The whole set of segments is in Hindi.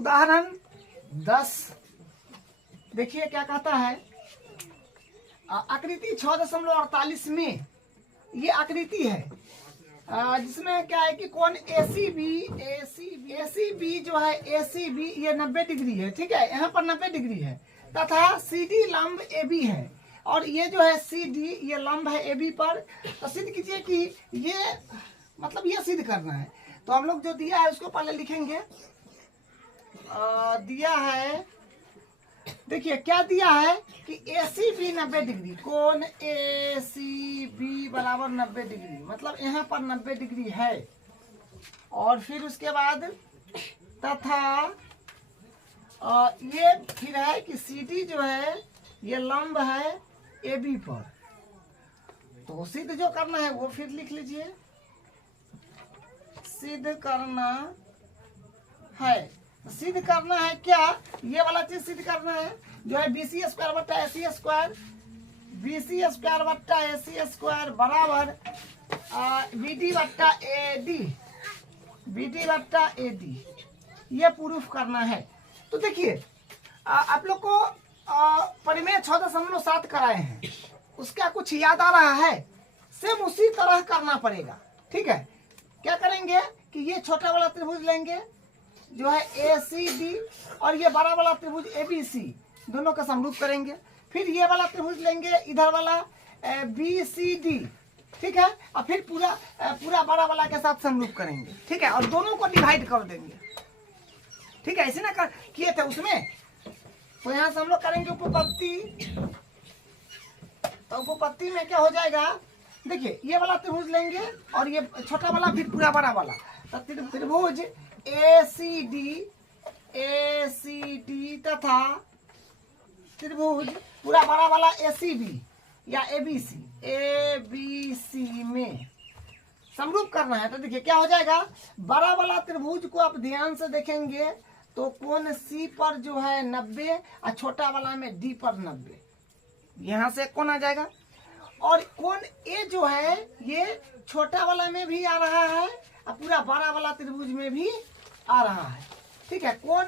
उदाहरण 10 देखिए क्या कहता है। आकृति 6.48 में ये आकृति है जिसमें क्या है कि कोण ACB जो है ACB ये 90 डिग्री है, ठीक है, यहाँ पर 90 डिग्री है तथा CD लंब AB है और ये जो है CD ये लंब है AB पर। तो सिद्ध कीजिए कि ये मतलब ये सिद्ध करना है। तो हम लोग जो दिया है उसको पहले लिखेंगे। दिया है, देखिए क्या दिया है कि ACB 90 डिग्री, कोण ACB बराबर 90 डिग्री, मतलब यहाँ पर 90 डिग्री है। और फिर उसके बाद तथा ये फिर है कि CD जो है ये लंब है AB पर। तो सिद्ध जो करना है वो फिर लिख लीजिए। सिद्ध करना है, सिद्ध करना है क्या, ये वाला चीज सिद्ध करना है जो है BC स्क्वायर बट्टा AC स्क्वायर, BC स्क्वायर बट्टा AC स्क्वायर बराबर BD बट्टा AD, BD बट्टा AD, ये प्रूफ करना है। तो देखिए आप लोग को परिमेय 6.7 कराए हैं, उसका कुछ याद आ रहा है, सेम उसी तरह करना पड़ेगा, ठीक है। क्या करेंगे कि ये छोटा वाला त्रिभुज लेंगे जो है ACD और ये बड़ा वाला त्रिभुज ABC, दोनों का समरूप करेंगे। फिर ये वाला त्रिभुज लेंगे इधर वाला BCD, ठीक है, और फिर पूरा बड़ा वाला के साथ समरूप करेंगे, ठीक है, और दोनों को डिवाइड कर देंगे, ठीक है। ऐसे ना किए थे उसमें, तो यहाँ से हम लोग करेंगे उपपत्ति। तो उपपत्ति में क्या हो जाएगा, देखिए ये वाला त्रिभुज लेंगे और ये छोटा वाला फिर पूरा बड़ा वाला, तो त्रिभुज ACD तथा त्रिभुज पूरा बड़ा वाला ACB या ABC में समरूप करना है। तो देखिए क्या हो जाएगा, बड़ा वाला त्रिभुज को आप ध्यान से देखेंगे तो कोण C पर जो है 90 और छोटा वाला में D पर 90, यहाँ से कोण आ जाएगा। और कोण A जो है ये छोटा वाला में भी आ रहा है और पूरा बड़ा वाला त्रिभुज में भी आ रहा है, ठीक है। कोण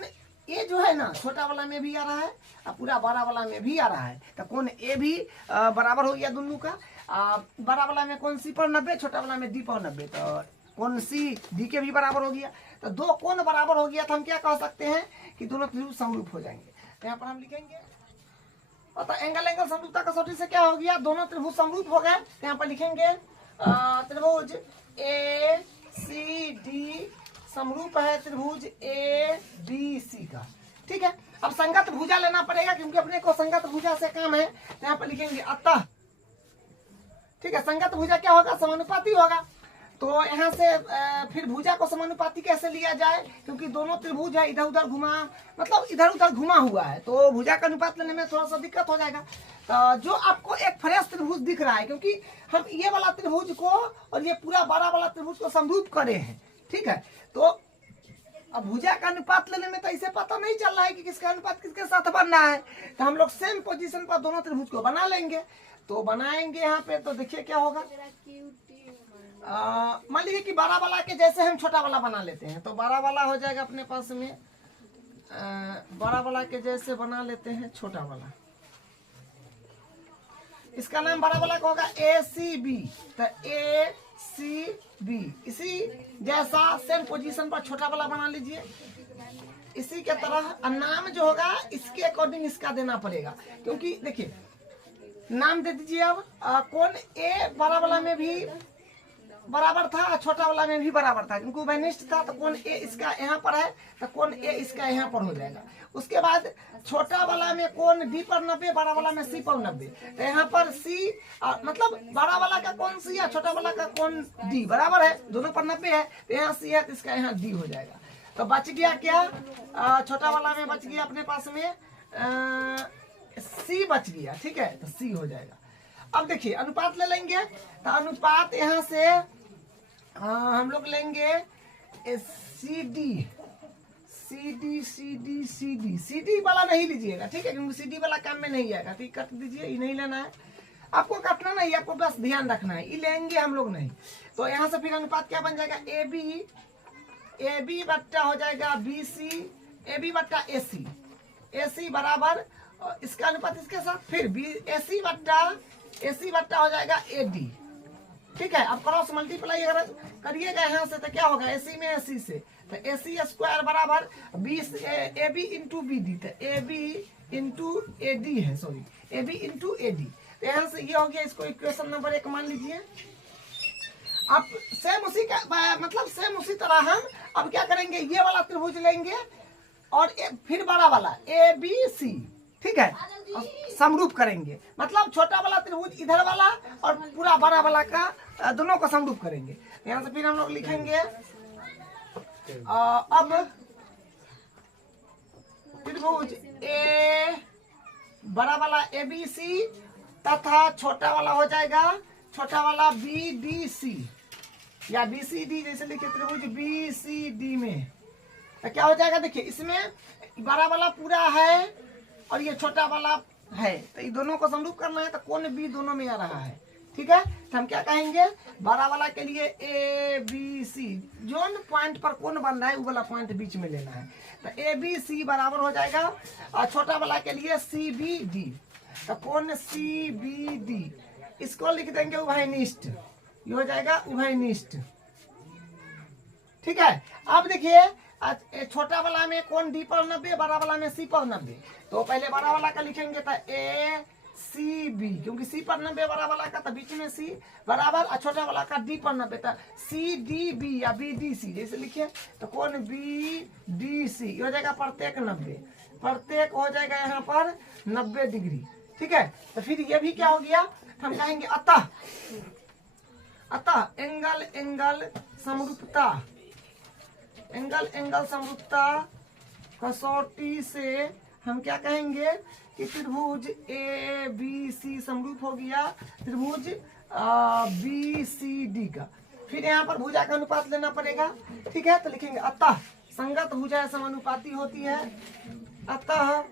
A जो है ना छोटा वाला में भी आ रहा है और पूरा बड़ा वाला में भी आ रहा है। तो कोण A भी बराबर हो गया दोनों का, बड़ा वाला में कोण C पर 90, छोटा वाला में D पर 90, तो कोण C D के भी बराबर हो गया। तो दो कोण बराबर हो गया तो हम क्या कह सकते हैं कि दोनों त्रिभुज समरूप हो जाएंगे। तो यहाँ पर हम लिखेंगे, तो एंगल समरूपता कसौटी से क्या हो गया, दोनों त्रिभुज समरूप हो गए। तो यहाँ पर लिखेंगे त्रिभुज ACD समरूप है त्रिभुज ABC का, ठीक है। अब संगत भुजा लेना पड़ेगा क्योंकि अपने को संगत भुजा से काम है। तो यहाँ पर लिखेंगे अतः, ठीक है, संगत भुजा क्या होगा, समानुपाती होगा। तो यहाँ से फिर भुजा को समानुपाती कैसे लिया जाए, क्योंकि दोनों त्रिभुज है इधर उधर घुमा, मतलब इधर उधर घुमा हुआ है, तो भुजा का अनुपात लेने में थोड़ा सा दिक्कत हो जाएगा। तो जो आपको एक फ्रेश त्रिभुज दिख रहा है, क्योंकि हम ये वाला त्रिभुज को और ये पूरा बड़ा वाला त्रिभुज को समरूप करे हैं, ठीक है। तो अब भुजा का अनुपात लेने में तो ऐसे पता नहीं चल रहा है कि किसका अनुपात किसके साथ बन रहा है। तो हम लोग सेम पोजीशन पर दोनों त्रिभुज को बना लेंगे। तो बनाएंगे यहाँ पे, तो देखिए क्या होगा, मान लीजिए कि बड़ा वाला के जैसे हम छोटा वाला बना लेते हैं, तो बड़ा वाला हो जाएगा अपने पास में, बड़ा वाला के जैसे बना लेते हैं छोटा वाला, इसका नाम बड़ा वाला का होगा ACB। तो ACB इसी जैसा सेम पोजीशन पर छोटा वाला बना लीजिए, इसी के तरह नाम जो होगा इसके अकॉर्डिंग इसका देना पड़ेगा, क्योंकि देखिए नाम दे दीजिए। अब कोण A बड़ा वाला में भी बराबर था और छोटा वाला में भी बराबर था, क्योंकि उभयनिष्ठ था। तो कोण A इसका यहाँ पर है तो कोण A इसका यहाँ पर हो जाएगा। उसके बाद छोटा वाला में कोण D पर 90, बड़ा वाला में C पर 90। तो यहाँ पर C मतलब बड़ा वाला का कोण C या छोटा वाला का कोण D बराबर है, दोनों पर 90 है। तो यहाँ C है तो इसका यहाँ D हो जाएगा। तो बच गया क्या, छोटा वाला में बच गया अपने पास में C बच गया, ठीक है, तो C हो जाएगा। अब देखिए अनुपात ले लेंगे। तो अनुपात यहाँ से हम लोग लेंगे CD वाला नहीं लीजिएगा, ठीक है, क्योंकि CD वाला काम में नहीं आएगा। ठीक, कट दीजिए, ये नहीं लेना है आपको, काटना नहीं, आपको बस ध्यान रखना है, ये लेंगे हम लोग नहीं। तो यहाँ से फिर अनुपात क्या बन जाएगा, AB बट्टा हो जाएगा BC ए बी बट्टा ए सी, ए सी बराबर इसका अनुपात इसके साथ, फिर बी ए सी बट्टा हो जाएगा ए डी। ठीक है, अब क्रॉस मल्टीप्लाई अगर करिएगा यहाँ से तो क्या होगा, ए सी में ए सी से, तो ए सी स्क्वायर बराबर B A B into B D, तो A B into A D है, sorry A B into A D. तो यहाँ से ये हो गया, इसको इक्वेशन नंबर 1 मान लीजिए। अब सेम उसी का मतलब सेम उसी तरह हम अब क्या करेंगे, ये वाला त्रिभुज लेंगे और फिर बड़ा वाला ए बी सी, ठीक है, समरूप करेंगे, मतलब छोटा वाला त्रिभुज इधर वाला और पूरा बड़ा वाला का दोनों को समरूप करेंगे। यहाँ से फिर हम लोग लिखेंगे अब त्रिभुज ए बड़ा वाला ए बी सी तथा छोटा वाला हो जाएगा छोटा वाला बी डी सी, या बी सी डी जैसे लिखे त्रिभुज बी सी डी में, तो क्या हो जाएगा, देखिए इसमें बड़ा वाला पूरा है और ये छोटा वाला है, तो ये दोनों को समरूप करना है, तो कोण बी दोनों में आ रहा है। ठीक है, तो हम क्या कहेंगे, बड़ा वाला के लिए ए बी सी, जोन पॉइंट पर कोण बन रहा है वो वाला पॉइंट बीच में लेना है, तो ए बी सी बराबर हो जाएगा, और छोटा वाला के लिए सी बी डी, तो कोण सी बी डी इसको लिख देंगे उभयनिष्ठ, ये हो जाएगा उभयनिष्ठ। ठीक है, अब देखिए छोटा वाला में कोण डी पर 90, बड़ा वाला में सी पर 90, तो पहले बड़ा वाला का लिखेंगे तो ए सी बी, क्योंकि सी पर 90 बड़ा वाला का, तो बीच में सी बराबर, और छोटा वाला का डी पर 90, तो सी डी बी या बी डी सी जैसे लिखिए, तो कोण बी डी सी हो जाएगा प्रत्येक 90, प्रत्येक हो जाएगा यहाँ पर 90 डिग्री। ठीक है, तो फिर ये भी क्या हो गया, हम कहेंगे अतः एंगल एंगल समरूपता, एंगल एंगल समरूपता कसौटी से हम क्या कहेंगे कि त्रिभुज ए बी सी समरूप हो गया त्रिभुज बी सी डी का। फिर यहाँ पर भुजा का अनुपात लेना पड़ेगा। ठीक है, तो लिखेंगे अतः संगत भुजाएं समानुपाती होती है, अतः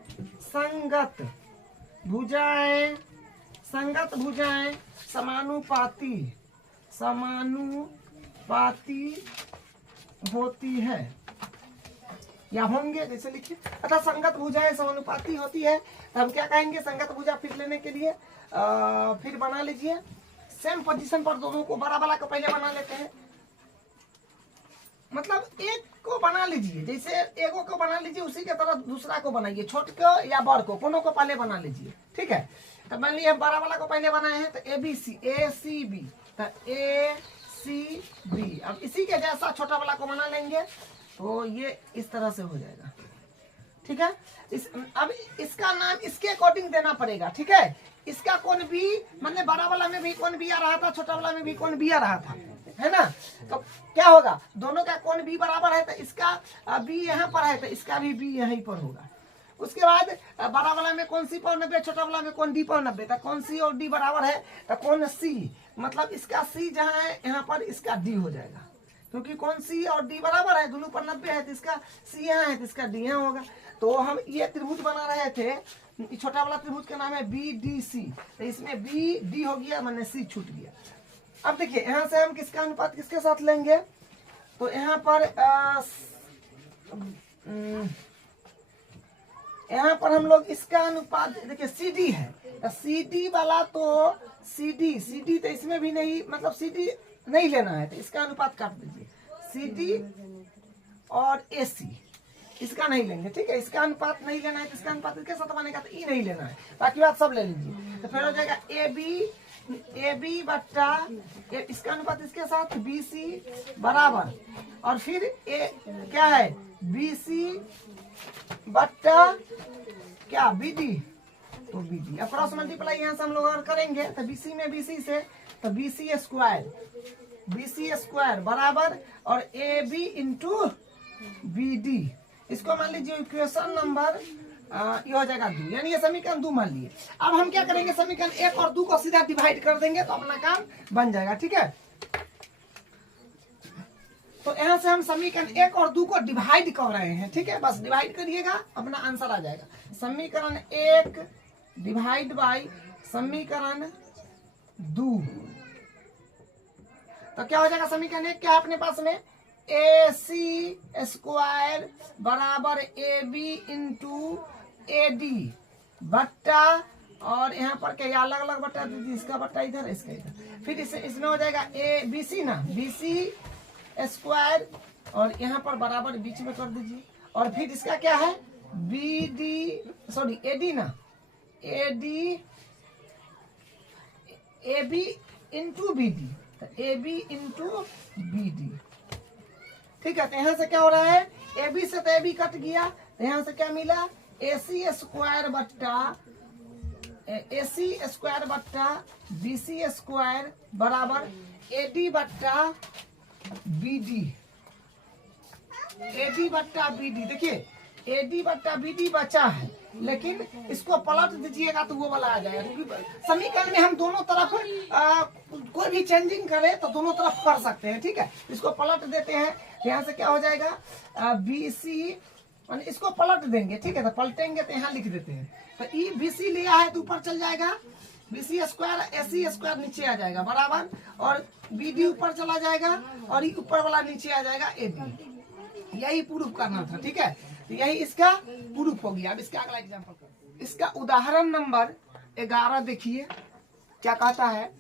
संगत भुजाएं समानुपाती होती है या होंगे, जैसे लिखिए अतः संगत भुजाएं समानुपाती होती है, तो हम क्या कहेंगे, संगत भुजा फिर लेने के लिए फिर बना लीजिए सेम पोजीशन पर, दोनों को बड़ा वाला को पहले बना लेते हैं, मतलब एक को बना लीजिए, जैसे एगो को बना लीजिए उसी के तरह दूसरा को बनाइए, छोटे को या बड़ को, दोनों को पहले बना लीजिए। ठीक है, तो मान लीजिए बड़ा वाला को पहले बनाए हैं, तो A B C, A C B, तो ए सी बी, अब इसी के जैसा छोटा वाला को बना लेंगे, तो ये इस तरह से हो जाएगा। ठीक है, अब इसका नाम इसके अकॉर्डिंग देना पड़ेगा। ठीक है, इसका कोण बी, मतलब बड़ा वाला में भी कोण बी आ रहा था, छोटा वाला में भी कोण बी आ रहा था, है ना, तो क्या होगा, दोनों का कोण बी बराबर है, तो इसका बी यहाँ पर है, तो इसका भी बी यहीं पर होगा। उसके बाद बड़ा वाला में कौन सी पर 90, छोटा वाला में कौन डी पर 90, तो कौन सी और डी बराबर है, तो कौन सी, मतलब इसका सी जहाँ है यहाँ पर इसका डी हो जाएगा, क्योंकि कौन सी और डी बराबर है, दोनों पर 90 है, तो इसका सी यहाँ है, तो इसका डी यहाँ होगा। तो हम ये त्रिभुज बना रहे थे, छोटा वाला त्रिभुज का नाम है बी डी सी, तो इसमें बी डी हो गया, मैंने सी छूट गया। अब देखिए यहाँ से हम किसका अनुपात किसके साथ लेंगे, तो यहाँ पर हम लोग इसका अनुपात देखिए सी डी है, सी डी वाला तो सी डी तो इसमें भी नहीं, मतलब सी डी नहीं लेना है, तो इसका अनुपात काट दीजिए, सी डी और ए सी इसका नहीं लेंगे। ठीक है, इसका अनुपात नहीं लेना है, तो इसका अनुपात इसके साथ बनेगा, तो ई नहीं लेना है, बाकी बात सब ले लीजिए। तो फिर हो जाएगा ए बी बट्टा इसका अनुपात इसके साथ बी सी बराबर, और फिर ए क्या है बी सी बट्टा क्या बी डी, तो बी डी। अब क्रॉस मल्टीप्लाई यहाँ से हम लोग अगर करेंगे, तो बी सी में बी सी से, तो बी सी स्क्वायर बराबर, और A B into B D, इसको मान लीजिए इक्वेशन नंबर ये हो जाएगा 2, यानी ये समीकरण 2 मान लिए। अब हम क्या करेंगे, समीकरण 1 और 2 को सीधा डिवाइड कर देंगे, तो अपना काम बन जाएगा। ठीक है, तो यहाँ से हम समीकरण 1 और 2 को डिवाइड कर रहे हैं। ठीक है, बस डिवाइड करिएगा, अपना आंसर आ जाएगा। समीकरण 1 डिवाइड बाय समीकरण 2, तो क्या हो जाएगा, समीकरण 1 क्या है अपने पास में AC स्क्वायर बराबर AB इंटू AD बट्टा, और यहाँ पर क्या अलग अलग बट्टा दीजिए, इसका बट्टा इधर, इसका इधर, फिर इसमें हो जाएगा ABC ना, BC स्क्वायर, और यहाँ पर बराबर बीच में कर दीजिए, और फिर इसका क्या है AD ना, AB इंटू BD, तो AB इंटू BD। ठीक है, तो यहाँ से क्या हो रहा है, AB से तो AB कट गया, तो यहाँ से क्या मिला AC स्क्वायर बट्टा BC स्क्वायर बराबर AD बट्टा BD। देखिए AD बट्टा BD बचा है, लेकिन इसको पलट दीजिएगा तो वो वाला आ जाएगा, क्योंकि समीकरण में हम दोनों तरफ कोई भी चेंजिंग करें तो दोनों तरफ कर सकते हैं। ठीक है, इसको पलट देते हैं, यहाँ से क्या हो जाएगा BC, इसको पलट देंगे। ठीक है, तो पलटेंगे तो यहाँ लिख देते हैं, तो BC लिया है तो ऊपर चल जाएगा, BC स्क्वायर AC स्क्वायर नीचे आ जाएगा बराबर, और BD ऊपर चला जाएगा, और ये ऊपर वाला नीचे आ जाएगा AD। यही प्रूफ करना था। ठीक है, तो यही इसका प्रूफ हो गया। अब इसका अगला एग्जांपल करते हैं। इसका उदाहरण नंबर 11 देखिए क्या कहता है।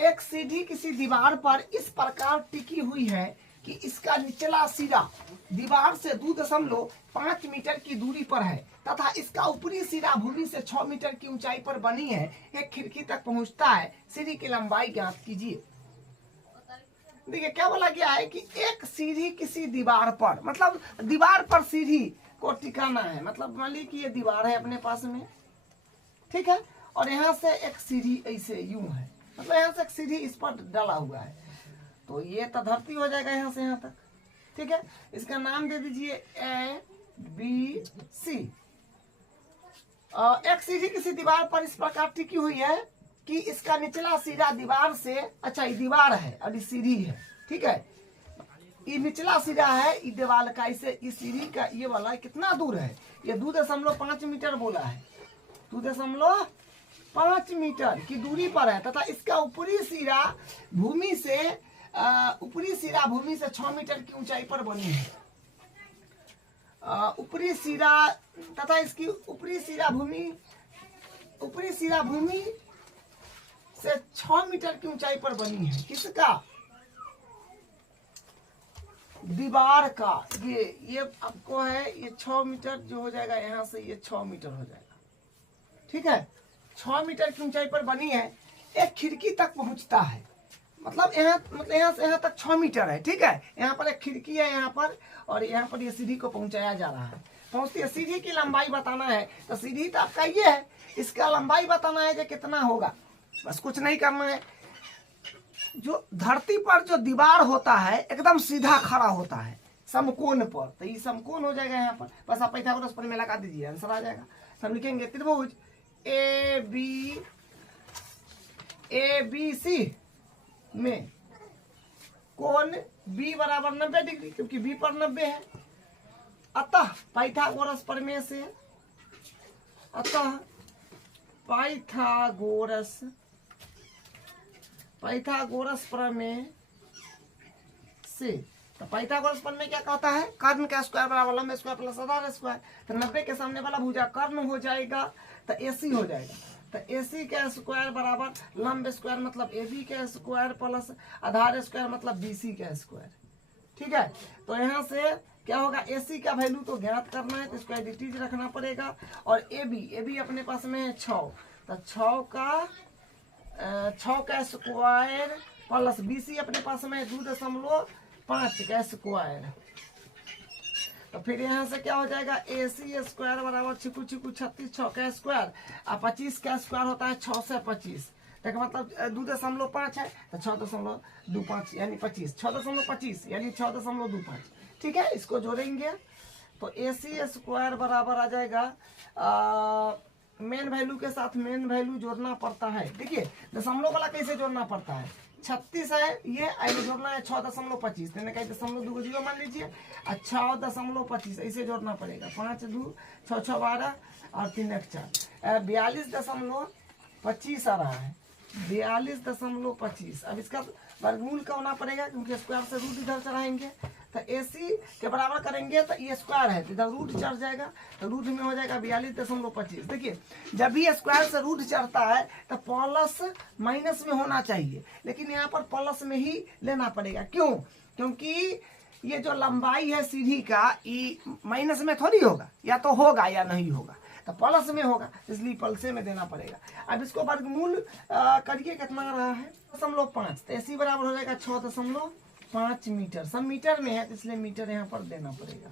एक सीढ़ी किसी दीवार पर इस प्रकार टिकी हुई है कि इसका निचला सिरा दीवार से 2.5 मीटर की दूरी पर है तथा इसका ऊपरी सिरा भूमि से 6 मीटर की ऊंचाई पर बनी है। एक खिड़की तक पहुंचता है। सीढ़ी की लंबाई ज्ञात कीजिए। देखिए क्या बोला गया है कि एक सीढ़ी किसी दीवार पर, मतलब दीवार पर सीढ़ी को टिकाना है। मतलब मान लीजिए कि ये दीवार है अपने पास में, ठीक है, और यहाँ से एक सीढ़ी ऐसे यूं है, मतलब यहाँ से एक सीढ़ी इस पर डाला हुआ है, तो ये तो धरती हो जाएगा यहाँ से यहाँ तक। ठीक है, इसका नाम दे दीजिए ABC। एक सीढ़ी किसी दीवार पर इस प्रकार टिकी हुई है कि इसका निचला सिरा दीवार से, अच्छा ये दीवार है और ये सीढ़ी है। ठीक है, ये निचला सिरा है ये दीवार का, इसे इस सीढ़ी का ये वाला कितना दूर है, ये 2.5 मीटर बोला है, 2.5 मीटर की दूरी पर है तथा इसका ऊपरी सिरा भूमि से 6 मीटर की ऊंचाई पर बनी है। ऊपरी सिरा तथा इसकी ऊपरी सिरा भूमि से 6 मीटर की ऊंचाई पर बनी है। किसका? दीवार का। ये आपको है, ये 6 मीटर जो हो जाएगा, यहाँ से ये 6 मीटर हो जाएगा। ठीक है, 6 मीटर की ऊंचाई पर बनी है, एक खिड़की तक पहुंचता है। मतलब यहाँ से यहाँ तक 6 मीटर है। ठीक है, यहाँ पर एक खिड़की है यहाँ पर, और यहाँ पर ये सीढ़ी को पहुंचाया जा रहा है। पहुंचती है, सीढ़ी की लंबाई बताना है, तो सीढ़ी तो आपका ये है, इसका लंबाई बताना है कि कितना होगा। बस कुछ नहीं करना है। जो धरती पर जो दीवार होता है एकदम सीधा खड़ा होता है समकोण पर, तो ये समकोण हो जाएगा यहाँ पर। बस आप पाइथागोरस प्रमेय लगा दीजिए, आंसर आ जाएगा। तो हम लिखेंगे त्रिभुज ABC में कोण B बराबर 90 डिग्री, क्योंकि B पर 90 है। अतः पाइथागोरस प्रमेय से, पाइथागोरस प्रमेय से, तो पाइथागोरस प्रमेय क्या कहता है, कर्ण का स्क्वायर बराबर लंब स्क्वायर प्लस आधार स्क्वायर। तो 90 के सामने वाला भुजा कर्ण हो जाएगा, तो AC हो जाएगा। तो AC का स्क्वायर बराबर लंब स्क्वायर मतलब AB का स्क्वायर प्लस आधार स्क्वायर मतलब BC का स्क्वायर। ठीक है, तो यहाँ से क्या होगा, AC का वैल्यू तो ज्ञात करना है, तो इसको एडिटीज रखना पड़ेगा। और AB अपने पास में है 6, तो 6 का स्क्वायर प्लस BC अपने पास में 2.5 का स्क्वायर। तो फिर यहाँ से क्या हो जाएगा, AC स्क्वायर बराबर 6 का स्क्वायर, और 25 का स्क्वायर होता है 6 से 25, तो मतलब 2.5 है, तो 6.25 यानी 25, 6.25 यानी 6.25। ठीक है, इसको जोड़ेंगे तो AC स्क्वायर बराबर आ जाएगा, मेन वैल्यू के साथ मेन वैल्यू जोड़ना पड़ता है। देखिए दशमलव वाला कैसे जोड़ना पड़ता है, 36 है ये, आगे जोड़ना है 6.25, मैंने कहा 0.2 मान लीजिए, 6.25 ऐसे जोड़ना पड़ेगा। 5 2 6 6 12 और 3 1 4, 42.25 आ रहा है, 42.25। अब इसका वर्गमूल का होना पड़ेगा क्योंकि स्क्वायर से रूट इधर चढ़ाएंगे, तो AC के बराबर करेंगे तो ये स्क्वायर है, तो इधर रूट चढ़ जाएगा, तो रूट में हो जाएगा 42.25। देखिए जब भी स्क्वायर से रूट चढ़ता है तो प्लस माइनस में होना चाहिए, लेकिन यहाँ पर प्लस में ही लेना पड़ेगा। क्यों? क्योंकि ये जो लंबाई है सीढ़ी का ये माइनस में थोड़ी होगा, या तो होगा या नहीं होगा, तो प्लस में होगा, इसलिए प्लस में देना पड़ेगा। अब इसको वर्गमूल करिए, कितना रहा है 5.5, तो AC बराबर हो जाएगा 6.5 मीटर। सब मीटर में है तो इसलिए मीटर यहाँ पर देना पड़ेगा।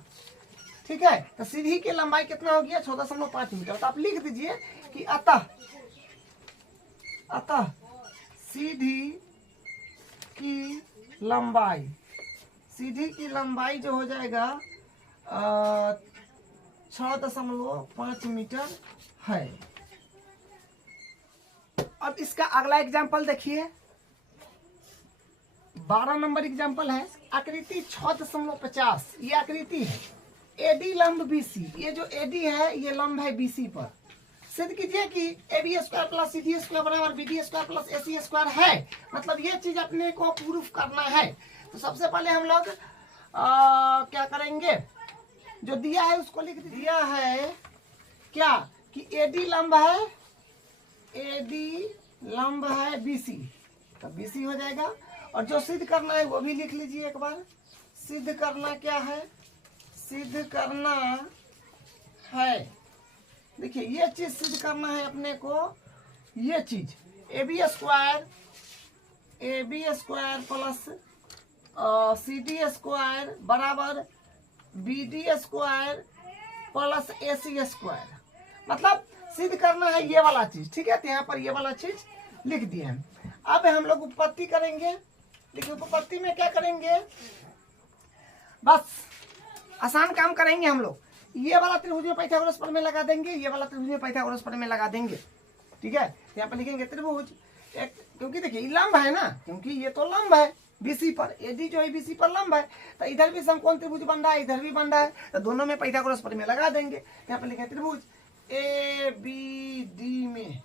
ठीक है, तो सीढ़ी की लंबाई कितना हो गया 6.5 मीटर। तो आप लिख दीजिए कि अतः सीढ़ी की लंबाई जो हो जाएगा 6.5 मीटर है। अब इसका अगला एग्जाम्पल देखिए, 12 नंबर एग्जाम्पल है। आकृति 6.50, ये आकृति है। AD लंब BC, ये जो AD है ये लंब है BC पर। सिद्ध कीजिए कि AB square plus CD square बराबर BD square plus AC square है। मतलब ये चीज अपने को प्रूफ करना है। तो सबसे पहले हम लोग क्या करेंगे, जो दिया है उसको लिख दिया है क्या कि AD लंब है BC, तो BC हो जाएगा। और जो सिद्ध करना है वो भी लिख लीजिए एक बार। सिद्ध करना क्या है? सिद्ध करना है, देखिए ये चीज सिद्ध करना है अपने को। ये चीज AB square plus CD square बराबर BD square plus AC square, मतलब सिद्ध करना है ये वाला चीज। ठीक है, तो यहाँ पर ये वाला चीज लिख दिए हैं। अब हम लोग उत्पत्ति करेंगे। देखिए उत्पत्ति में क्या करेंगे, बस आसान काम करेंगे हम लोग। ये वाला त्रिभुज में पाइथागोरस प्रमेय लगा देंगे, ये वाला त्रिभुज में पाइथागोरस प्रमेय लगा देंगे। ठीक है, यहाँ पर लिखेंगे त्रिभुज एक, क्योंकि देखिए लंब है ना, क्योंकि ये तो लंब है BC पर, AD जो है BC पर लंब है, तो इधर भी समकोण त्रिभुज बन रहा है, इधर भी बन रहा है, तो दोनों में पाइथागोरस प्रमेय लगा देंगे। यहाँ पर लिखे त्रिभुज ABD में,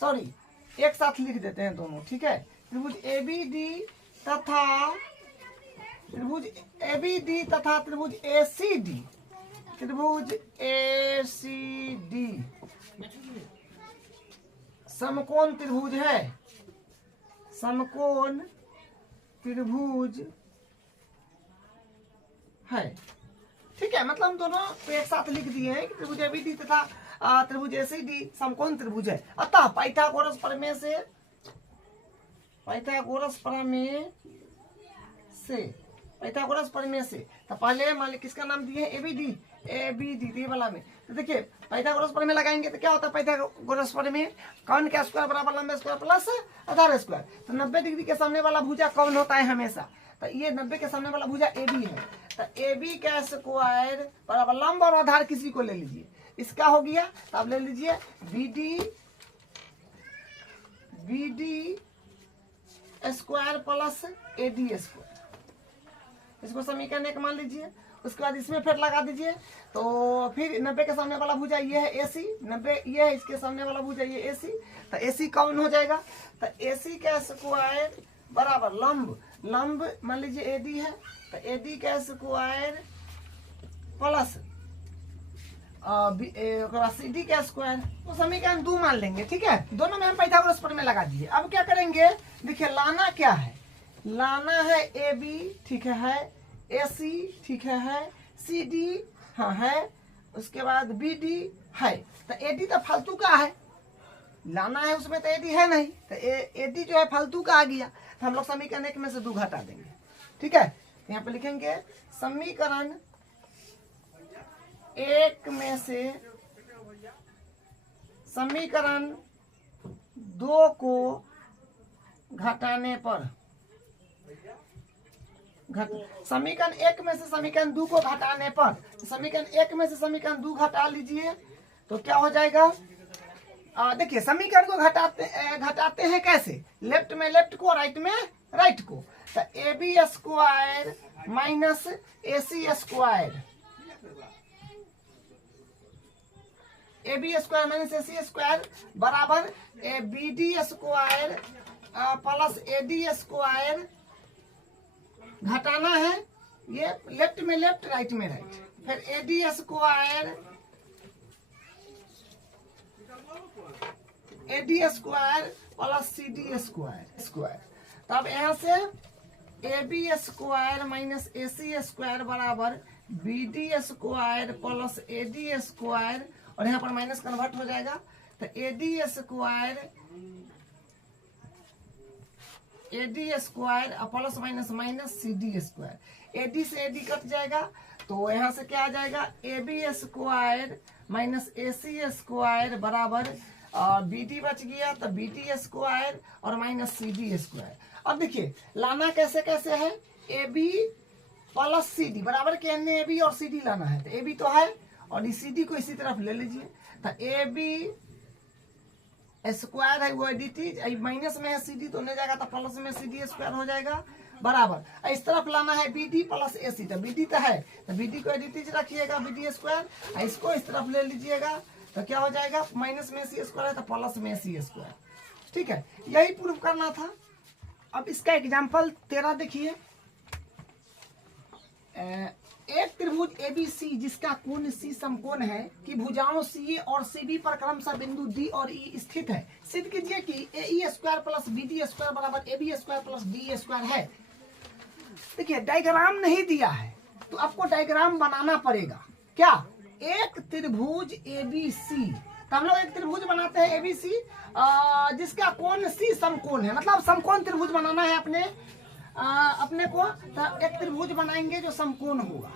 सॉरी एक साथ लिख देते हैं दोनों। ठीक है, त्रिभुज ABD तथा त्रिभुज ACD, त्रिभुज ACD समकोण त्रिभुज है, समकोण त्रिभुज है। ठीक है, मतलब हम दोनों तो एक साथ लिख दिए हैं कि त्रिभुज ABD तथा त्रिभुज ACD समकोण त्रिभुज है। अतः पाइथागोरस प्रमेय से तो पहले मान लीजिए किसका नाम दिए ABD ये वाला में। तो देखिए पाइथागोरस प्रमेय लगाएंगे तो क्या होता है, पाइथागोरस प्रमेय कौन का स्क्वायर बराबर लंबा स्क्वायर प्लस आधार स्क्वायर। तो 90 डिग्री के सामने वाला भुजा कौन होता है हमेशा, तो ये 90 के सामने वाला भुजा AB है। तो AB का स्क्वायर बराबर लंब और आधार किसी को ले लीजिए, इसका हो गया। तो आप ले लीजिए BD square plus AD square, इसको समीकरण 1 मान लीजिए। उसके बाद इसमें फिर लगा दीजिए, तो फिर 90 के सामने वाला भुजा ये है AC, 90 ये है, इसके सामने वाला भुजा ये AC, तो AC कौन हो जाएगा, तो AC का स्क्वायर बराबर लंब मान लीजिए AD है, तो AD का स्क्वायर प्लस CD का स्क्वायर, तो समीकरण 2 मान लेंगे। ठीक है, दोनों में हम पाइथागोरस प्रमेय लगा दिए। अब क्या करेंगे, देखिए लाना क्या है, लाना है AB, ठीक है, AC, ठीक है, CD हाँ है, उसके बाद BD है। तो AD तो फालतू का है, लाना है उसमें तो AD है नहीं, तो AD जो है फालतू का आ गया। तो हम लोग समीकरण 1 में से 2 घटा देंगे। ठीक है, यहाँ पे लिखेंगे समीकरण 1 में से समीकरण 2 को घटाने पर, समीकरण 1 में से समीकरण 2 को घटाने पर, समीकरण 1 में से समीकरण 2 घटा लीजिए तो क्या हो जाएगा। देखिए समीकरण को घटाते हैं कैसे, लेफ्ट में लेफ्ट को, राइट में राइट को। तो AB square minus AC square, AB square minus AC square बराबर BD square plus AD square घटाना है, ये लेफ्ट में लेफ्ट राइट में राइट, फिर AD square plus CD square. तब यहाँ से AB square minus AC square बराबर BD square plus AD square, और यहाँ पर माइनस कन्वर्ट हो जाएगा तो AD square plus minus minus CD square. AD से AD कट जाएगा तो यहाँ से क्या आ जाएगा, AB square minus AC square बराबर BD बच गया तो BD स्क्वायर और माइनस CD स्क्वायर। अब देखिए लाना कैसे कैसे है, AB प्लस CD बराबर के AB और CD लाना है, तो AB तो है और CD को इसी तरफ ले लीजिए, तो AB स्क्वायर है वो AD माइनस में है CD तो नहीं जाएगा, तो प्लस में CD स्क्वायर हो जाएगा बराबर। इस तरफ लाना है BD प्लस AC, तो BD तो है तो BD को AD रखिएगा BD स्क्वायर, इसको इस तरफ ले लीजिएगा तो क्या हो जाएगा, माइनस में C स्क्वायर है तो प्लस में C स्क्वायर। ठीक है, यही प्रूफ करना था। अब इसका एग्जाम्पल 13 देखिए। एक त्रिभुज ABC जिसका कोण C समकोण है कि भुजाओं CA और CB पर क्रमशः बिंदु D और E स्थित है, सिद्ध कीजिए कि AE square plus BD square बराबर AB square plus DE square है। देखिए डायग्राम नहीं दिया है तो आपको डायग्राम बनाना पड़ेगा। क्या, एक त्रिभुज ABC, तो हम लोग एक त्रिभुज बनाते हैं ABC जिसका कोण C समकोण है, मतलब समकोण त्रिभुज बनाना है अपने को, तो एक त्रिभुज बनाएंगे जो समकोण होगा।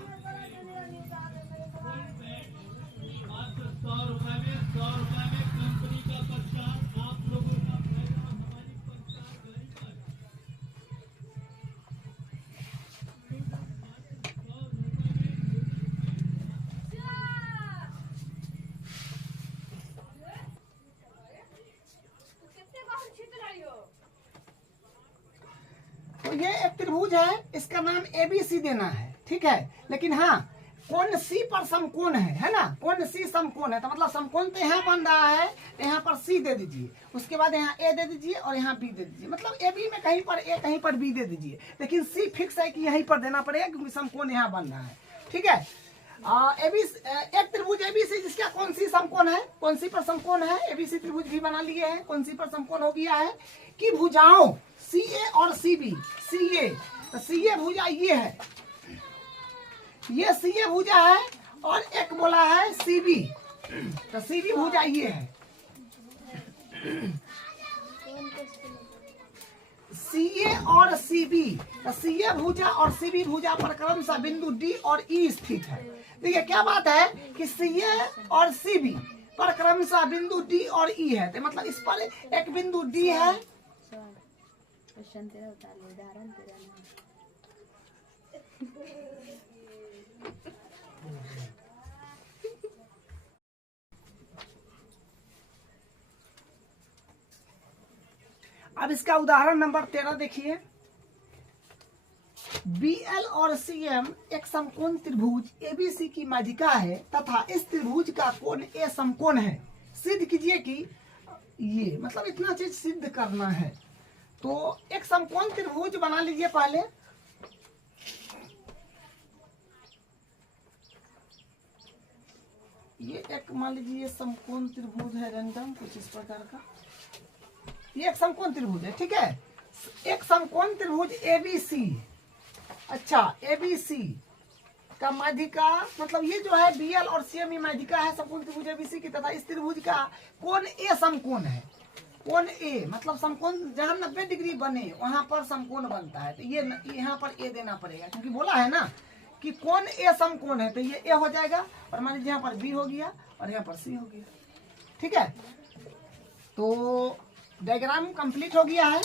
तो ये एक त्रिभुज है, इसका नाम ABC देना है, ठीक है। लेकिन हाँ कोण C पर समकोण है ना, कोण C समकोण है, तो मतलब समकोण तो यहाँ बन रहा है, यहाँ पर C दे दीजिए, उसके बाद यहाँ A दे दीजिए और यहाँ B दे दीजिए, मतलब AB में कहीं पर A कहीं पर B दे दीजिए, लेकिन C फिक्स है कि यहीं पर देना पड़ेगा क्योंकि समकोण यहाँ बन रहा है। ठीक है, एक त्रिभुज ABC जिसका कोण C समकोण है, कोण C पर समकोण है, ABC त्रिभुज भी बना लिए हैं, कोण C पर समकोण हो गया है कि भुजाओं CA और CB, CA तो CA भुजा ये है, ये CA भुजा है और एक बोला है CB, तो CB भुजा ये है। CA और CB, तो CA भुजा और CB भुजा पर क्रमशः बिंदु D और E स्थित है। देखिए क्या बात है कि CA और CB पर क्रमशः बिंदु D और E है, तो मतलब इस पर एक बिंदु D है, अब इसका उदाहरण नंबर 13 देखिए। BL और CM एक समकोण त्रिभुज ABC की माध्यिका है तथा इस त्रिभुज का कोण A समकोण है, सिद्ध कीजिए कि ये, मतलब इतना चीज सिद्ध करना है। तो एक समकोण त्रिभुज बना लीजिए पहले, ये एक मान लीजिए समकोण त्रिभुज है, रैंडम कुछ इस प्रकार का, ये एक समकोण त्रिभुज है। ठीक है, एक समकोण त्रिभुज ABC, अच्छा ABC का माध्यिका, मतलब ये जो है BL और CM माध्यिका है समकोण त्रिभुज ABC की, तथा इस त्रिभुज का कोण A समकोण है, कोण A मतलब समकोण जहां 90 डिग्री बने वहां पर समकोण बनता है, तो ये यहाँ पर A देना पड़ेगा क्योंकि बोला है ना कि कोण A समकोण है, तो ये A हो जाएगा और मान लीजिए यहाँ पर B हो गया और यहाँ पर C हो गया। ठीक है, तो डायग्राम कंप्लीट हो गया है।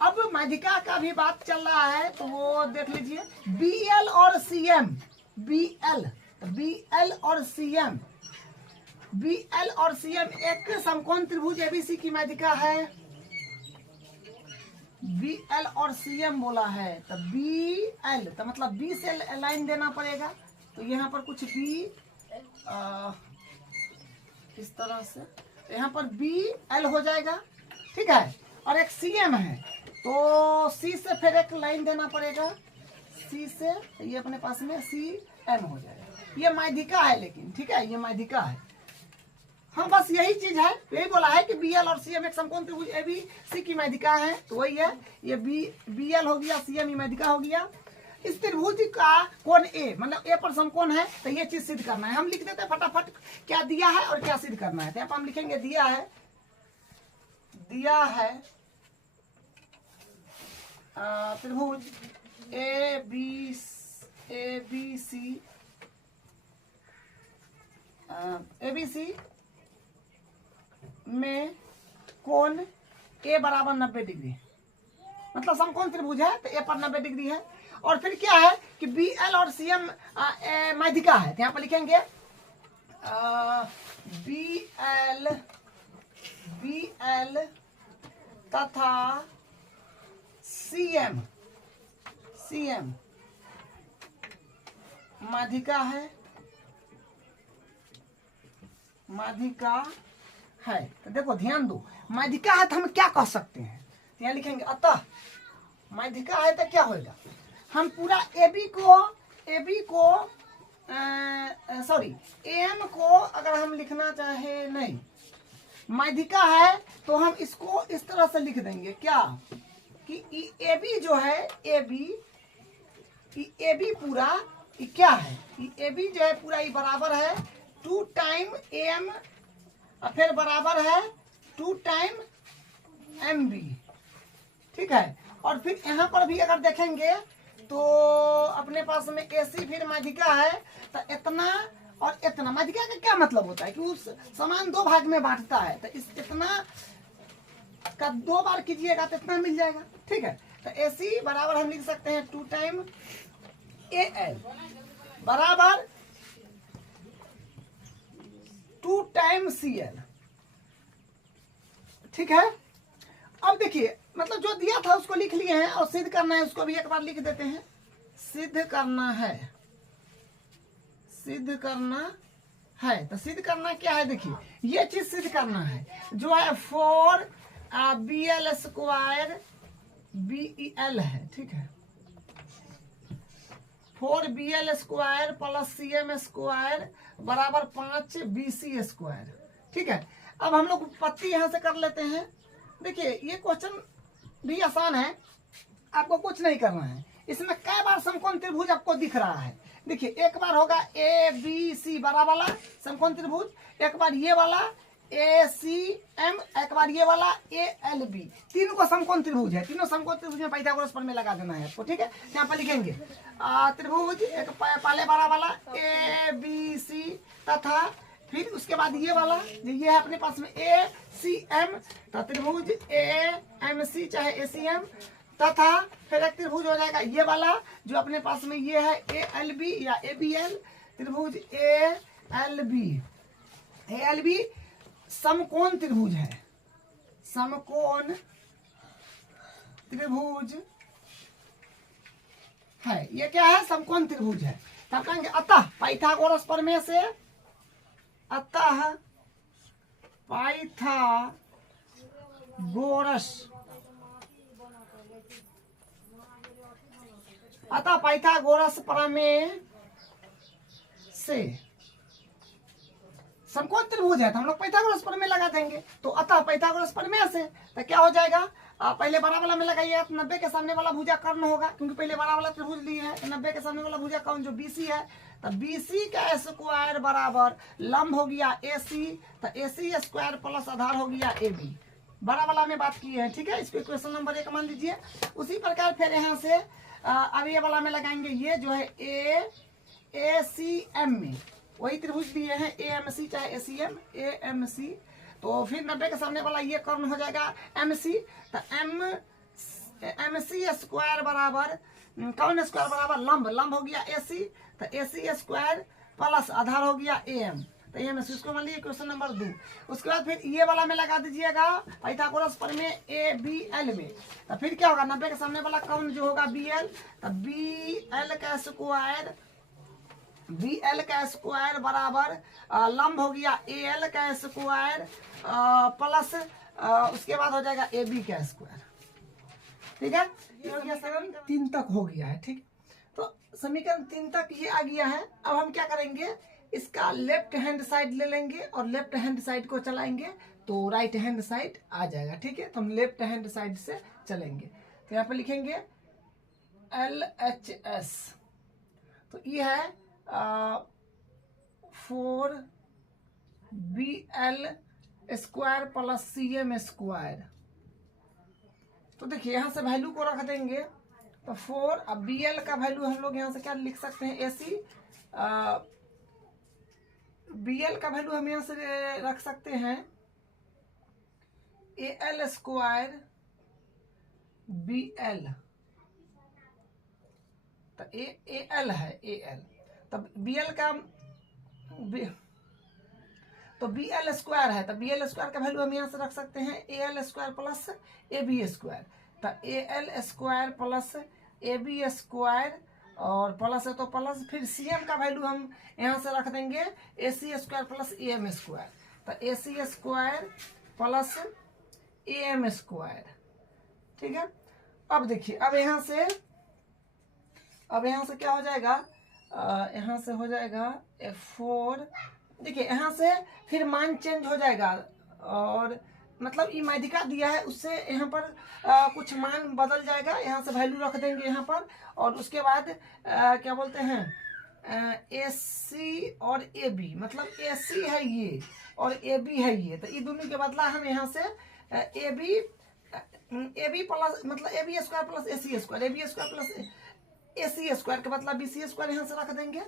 अब माध्यिका का भी बात चल रहा है तो वो देख लीजिए। BL और CM, BL और CM एक समकोण त्रिभुज ABC की माध्यिका है। BL और CM बोला है तो BL तो मतलब B से लाइन देना पड़ेगा, तो यहाँ पर कुछ B इस तरह से, यहाँ पर BL हो जाएगा। ठीक है, और एक सी एम है, तो सी से फिर एक लाइन देना पड़ेगा, सी से ये अपने पास में सी एम हो जाएगा। ये माध्यिका है लेकिन, ठीक है, ये माध्यिका है। हाँ बस यही चीज है, यही बोला है कि बी एल और सी एम एक समकोण त्रिभुज ए बी सी की माध्यिका है, तो वही है। ये बी एल हो गया, सी एम माध्यिका हो गया। इस त्रिभुज का कोण ए, मतलब ए पर समकोण है, तो ये चीज सिद्ध करना है। हम लिख देते हैं फटाफट क्या दिया है और क्या सिद्ध करना है। तो यहाँ पर हम लिखेंगे दिया है त्रिभुज ए बी सी में कोण ए बराबर 90 डिग्री, मतलब समकोण त्रिभुज है तो ए पर 90 डिग्री है। और फिर क्या है कि बी एल और सी एम माध्यिका है, तो यहाँ पर लिखेंगे बी एल तथा सी एम माध्यिका है। तो देखो ध्यान दो, माध्यिका है तो हम क्या कह सकते हैं, तो यहाँ लिखेंगे अतः माध्यिका है तो क्या होगा, हम पूरा ए बी को सॉरी एम को अगर हम लिखना चाहे, नहीं माध्यिका है तो हम इसको इस तरह से लिख देंगे क्या कि ए बी जो है, ए बी पूरा क्या है, ए बी जो है पूरा ये बराबर है 2 टाइम एम और फिर बराबर है 2 टाइम एम बी, ठीक है। और फिर यहाँ पर भी अगर देखेंगे तो अपने पास में एसी फिर माध्यिका है, तो इतना और इतना, माध्यिका का क्या मतलब होता है कि उस समान 2 भाग में बांटता है, तो इस इतना का 2 बार कीजिएगा तो इतना मिल जाएगा, ठीक है। तो एसी बराबर हम लिख सकते हैं 2 टाइम ए एल बराबर 2 टाइम सी एल, ठीक है। अब देखिए मतलब जो दिया था उसको लिख लिए हैं और सिद्ध करना है उसको भी एक बार लिख देते हैं। सिद्ध करना है तो सिद्ध करना क्या है, देखिए ये चीज सिद्ध करना है जो है 4 B L square B E L है, ठीक है, 4 B L square plus C M square बराबर 5 बी सी स्क्वायर, ठीक है। अब हम लोग उत्पत्ति यहां से कर लेते हैं। देखिए ये क्वेश्चन भी आसान है, आपको कुछ नहीं करना है। इसमें कई बार समकोण त्रिभुज आपको दिख रहा है, देखिए एक बार होगा ए बी सी बड़ा वाला समकोण त्रिभुज, एक बार ये वाला ए सी एम, एक बार ये वाला ए एल बी, तीनों को समकोण त्रिभुज है। तीनों समकोण त्रिभुज में पाइथागोरस प्रमेय लगा देना है आपको, ठीक है। यहाँ पर लिखेंगे त्रिभुज एक पहले बड़ा वाला ए बी सी तथा फिर उसके बाद ये वाला ये है अपने पास में ए सी एम, तो त्रिभुज ए एम सी चाहे ए सी एम, तथा फिर एक त्रिभुज हो जाएगा ये वाला जो अपने पास में ये है ए एल बी या ए बी एल, त्रिभुज ए एल बी समकोण त्रिभुज है, समकोण त्रिभुज है। ये क्या है, समकोण त्रिभुज है। तब कहेंगे अतः पाइथागोरस प्रमेय से, अतः पाइथागोरस प्रमेय से समकोण त्रिभुज है, तो हम लोग पाइथागोरस प्रमेय लगा देंगे। तो अतः पाइथागोरस प्रमेय से तो क्या हो जाएगा, पहले बड़ा वाला में लगाइए, 90 के सामने वाला भुजा कर्ण होगा, क्योंकि पहले बड़ा वाला त्रिभुज लिए है, 90 के सामने वाला भुजा कर्ण जो बीसी है, तो बीसी का स्क्वायर बराबर लंब हो गया एसी, तो एसी स्क्वायर प्लस आधार हो गया ए बी, बड़ा वाला में बात की है, ठीक है। इसको क्वेश्चन नंबर 1 मान लीजिए। उसी प्रकार फिर यहाँ से अब ये वाला में लगाएंगे, ये जो है ए सी एम में वही त्रिभुज दिए हैं ए एम सी चाहे ए सी एम सी, तो फिर 90 के सामने वाला ये कर्ण हो जाएगा एम सी, तो एम सी स्क्वायर बराबर कौन स्क्वायर बराबर लंब हो गया ए सी, तो ए सी स्क्वायर प्लस आधार हो गया ए एम, तो एम सी, इसको मान लीजिए क्वेश्चन नंबर 2। उसके बाद फिर ये वाला में लगा दीजिएगा पाइथागोरस प्रमेय ए बी एल में, तो फिर क्या होगा, 90 के सामने वाला कौन जो होगा बी एल, तो बी एल का स्क्वायर बराबर लंब हो गया ए एल का स्क्वायर प्लस उसके बाद हो जाएगा ए बी का स्क्वायर। ठीक है, ये हो गया समीकरण 3 तक हो गया है। ठीक, तो समीकरण 3 तक ये आ गया है। अब हम क्या करेंगे, इसका लेफ्ट हैंड साइड ले लेंगे और लेफ्ट हैंड साइड को चलाएंगे तो राइट हैंड साइड आ जाएगा। ठीक है, तो हम लेफ्ट हैंड साइड से चलेंगे तो यहाँ पे लिखेंगे LHS, तो ये है 4BL square plus CM square. तो देखिए यहाँ से वैल्यू को रख देंगे तो 4, अब BL का वैल्यू हम लोग यहाँ से क्या लिख सकते हैं, AC। BL का वैल्यू हम यहाँ से रख सकते हैं AL स्क्वायर BL, तो AL है AL, तब BL का तो BL स्क्वायर है, तो BL स्क्वायर का वैल्यू हम यहाँ से रख सकते हैं AL square plus AB square. तो AL square plus AB square और प्लस है तो प्लस, फिर CM का वैल्यू हम यहाँ से रख देंगे AC square plus AM square. तो AC square plus AM square. ठीक है, अब देखिए अब यहाँ से क्या हो जाएगा, यहाँ से हो जाएगा 4। देखिए यहाँ से फिर मान चेंज हो जाएगा और मतलब ये माध्यिका दिया है उससे यहाँ पर कुछ मान बदल जाएगा। यहाँ से वैल्यू रख देंगे यहाँ पर और उसके बाद क्या बोलते हैं AC और AB, मतलब AC है ये और AB है ये, तो ये दोनों के बदला हम यहाँ से AB प्लस मतलब AB square plus AC square, AB square plus AC square के बदला BC स्क्वायर यहाँ से रख देंगे।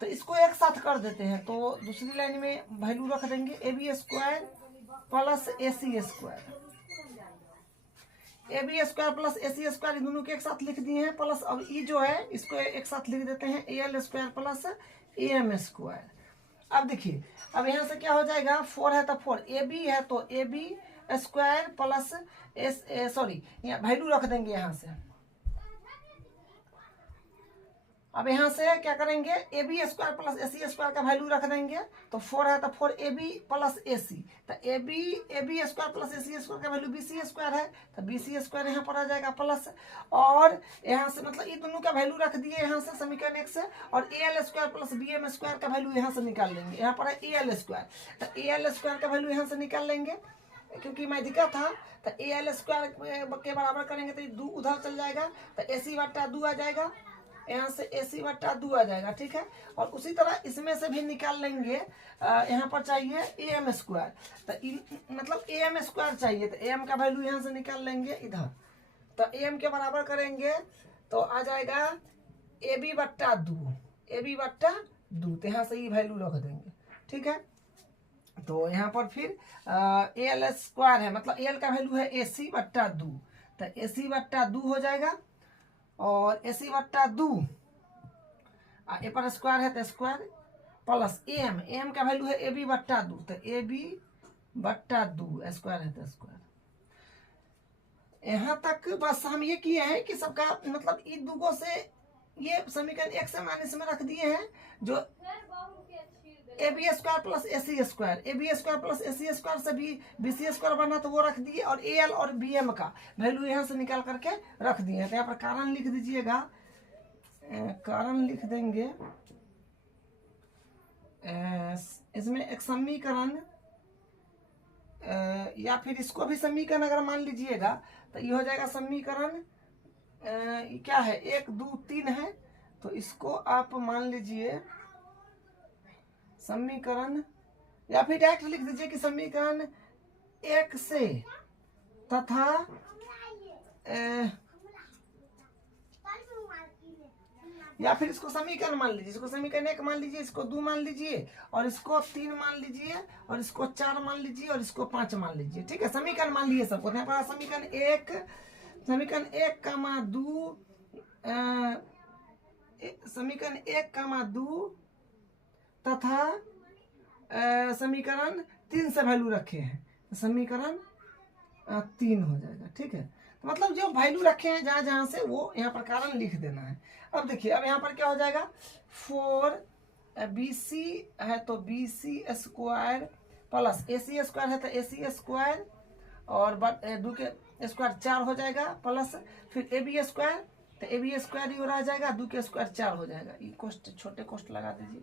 तो इसको एक साथ कर देते हैं तो दूसरी लाइन में वैल्यू रख देंगे AB square plus AC square, AB square plus AC square दोनों के एक साथ लिख दिए हैं प्लस। अब ये जो है इसको एक साथ लिख देते हैं AL square plus AM square. अब देखिए अब यहाँ से क्या हो जाएगा, 4 है तो 4, AB है तो AB स्क्वायर प्लस सॉरी यहाँ वैल्यू रख देंगे यहाँ से। अब यहाँ से क्या करेंगे, AB square plus AC square का वैल्यू रख देंगे तो 4 है तो 4AB प्लस AC, तो AB square plus AC square का वैल्यू BC स्क्वायर है तो BC स्क्वायर यहाँ पर आ जाएगा प्लस। और यहाँ से मतलब ये दोनों का वैल्यू रख दिए यहाँ से समीकरण 1 से, और AL square plus BM square का वैल्यू यहाँ से निकाल लेंगे। यहाँ पर है AL स्क्वायर, तो AL स्क्वायर का वैल्यू यहाँ से निकाल लेंगे क्योंकि माध्यिका था, तो AL स्क्वायर के बराबर करेंगे तो 2 उधर चल जाएगा तो AC बट्टा 2 आ जाएगा, यहाँ से AC बट्टा 2 आ जाएगा। ठीक है, और उसी तरह इसमें से भी निकाल लेंगे। यहाँ पर चाहिए AM स्क्वायर, तो मतलब AM स्क्वायर चाहिए तो AM का वैल्यू यहाँ से निकाल लेंगे इधर, तो AM के बराबर करेंगे तो आ जाएगा AB बट्टा 2, AB बट्टा 2, तो यहाँ से ये वैल्यू रख देंगे। ठीक है, तो यहाँ पर फिर AL स्क्वायर है मतलब AL का वैल्यू है AC बट्टा 2, तो AC बट्टा 2 हो जाएगा और AC बट्टा 2 ए पर स्क्वायर है तो स्क्वायर प्लस AM का वैल्यू है AB बट्टा 2, तो AB बट्टा 2 स्क्वायर है तो स्क्वायर। यहाँ तक बस हम ये किए हैं कि सबका मतलब इन दूगों से ये समीकरण 1 से माइनस में रख दिए हैं, जो AB square plus AC square, AB square plus AC square से भी BC स्क्वायर बना तो वो रख दिए, और AL और BM का वैल्यू यहाँ से निकाल करके रख दिए। तो यहाँ पर कारण लिख दीजिएगा, कारण लिख देंगे इसमें एक समीकरण, या फिर इसको भी समीकरण अगर मान लीजिएगा तो ये हो जाएगा समीकरण क्या है 1 2 3 है, तो इसको आप मान लीजिए समीकरण, या फिर डायरेक्ट लिख दीजिए कि समीकरण 1 से तथा या फिर इसको समीकरण मान लीजिए, इसको समीकरण 1 मान लीजिए, इसको 2 मान लीजिए, और इसको 3 मान लीजिए, और इसको 4 मान लीजिए, और इसको 5 मान लीजिए। ठीक है, समीकरण मान लीजिए सबको। यहाँ पर समीकरण 1 कामा 2 समीकरण 1 कामा 2 तथा समीकरण 3 से वैल्यू रखे हैं, समीकरण 3 हो जाएगा। ठीक है, तो मतलब जो वैल्यू रखे हैं जहां जहां से वो यहाँ पर कारण लिख देना है। अब देखिए अब यहाँ पर क्या हो जाएगा, 4 BC है तो BC square plus AC square है तो AC स्क्वायर और 2 के स्क्वायर 4 हो जाएगा, प्लस फिर ए बी स्क्वायर, तो ए बी स्क्वायर ही रह जाएगा, 2 के स्क्वायर 4 हो जाएगा। ये कोष्ट छोटे कोष्ट लगा दीजिए,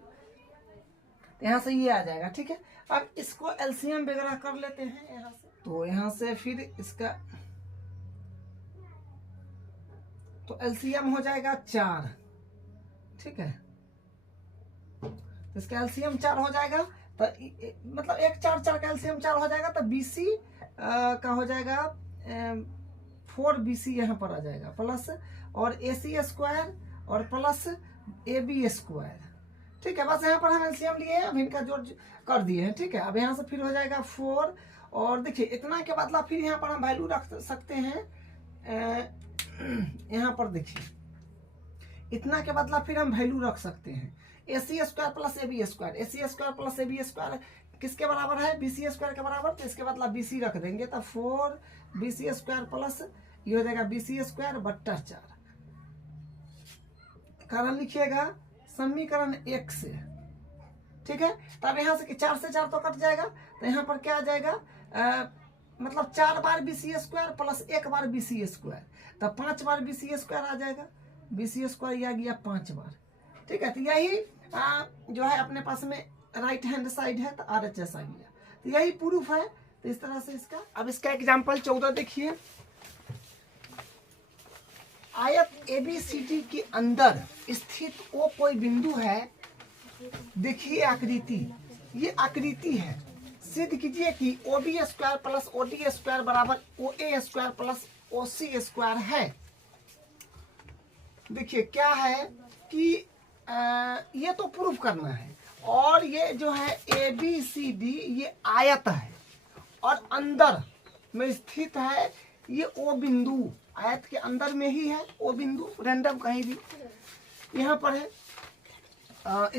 तो यहाँ से ये आ जाएगा। ठीक है, अब इसको एलसीएम वगैरह कर लेते हैं यहाँ से। तो यहाँ से फिर इसका तो एलसीएम हो जाएगा 4। ठीक है, तो इसका एलसीएम 4 हो जाएगा, तो मतलब 1 4 4 का एलसीएम 4 हो जाएगा, तो बीसी का हो जाएगा 4 बीसी यहाँ पर आ जाएगा, प्लस और ए सी स्क्वायर और प्लस ए बी स्क्वायर। ठीक है, बस यहाँ पर हम एलसीएम लिए हैं, अब इनका जोड़ कर दिए हैं। ठीक है, अब यहाँ से फिर हो जाएगा 4, और देखिए इतना के बदला फिर यहाँ पर हम वैल्यू रख सकते हैं। यहाँ पर देखिए इतना के बदला फिर हम वैल्यू रख सकते हैं, A C square plus A B square. A C square plus A B square किसके बराबर है? बी सी स्क्वायर के बराबर, तो इसके बदला बी सी रख देंगे, तो 4 बी सी स्क्वायर प्लस ये हो जाएगा बी सी स्क्वायर बट्टा 4। कारण लिखिएगा समीकरण 1 से। ठीक है, तब यहाँ से 4 से 4 तो कट जाएगा, तो यहाँ पर क्या आ जाएगा, मतलब 4 बार बी सी स्क्वायर प्लस 1 बार बी सी स्क्वायर, तब 5 बार बी सी स्क्वायर आ जाएगा। बी सी स्क्वायर आ गया 5 बार। ठीक है, तो यही जो है अपने पास में राइट हैंड साइड है, तो आर एच एस आ गया, तो यही प्रूफ है। तो इस तरह से इसका, अब इसका एग्जाम्पल 14 देखिए। आयत एबीसीडी के अंदर स्थित वो कोई बिंदु है, देखिए आकृति, ये आकृति है, सिद्ध कीजिए कि O B square plus O D square बराबर O A square plus O C square है। देखिए क्या है कि ये तो प्रूफ करना है, और ये जो है ए बी सी डी ये आयत है, और अंदर में स्थित है ये ओ बिंदु, आयत के अंदर में ही है ओ बिंदु, रैंडम कहीं भी यहाँ पर है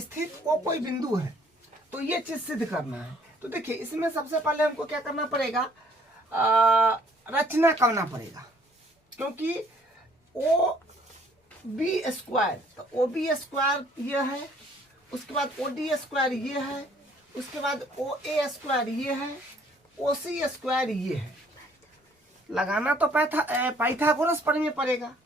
स्थित वो कोई बिंदु है, तो ये चीज सिद्ध करना है। तो देखिए इसमें सबसे पहले हमको क्या करना पड़ेगा, रचना करना पड़ेगा, क्योंकि ओ बी स्क्वायर, तो ओ बी स्क्वायर ये है, उसके बाद ओ डी स्क्वायर ये है, उसके बाद ओ ए स्क्वायर ये है, ओ सी स्क्वायर ये है। लगाना तो पाइथागोरस प्रमेय पड़ेगा,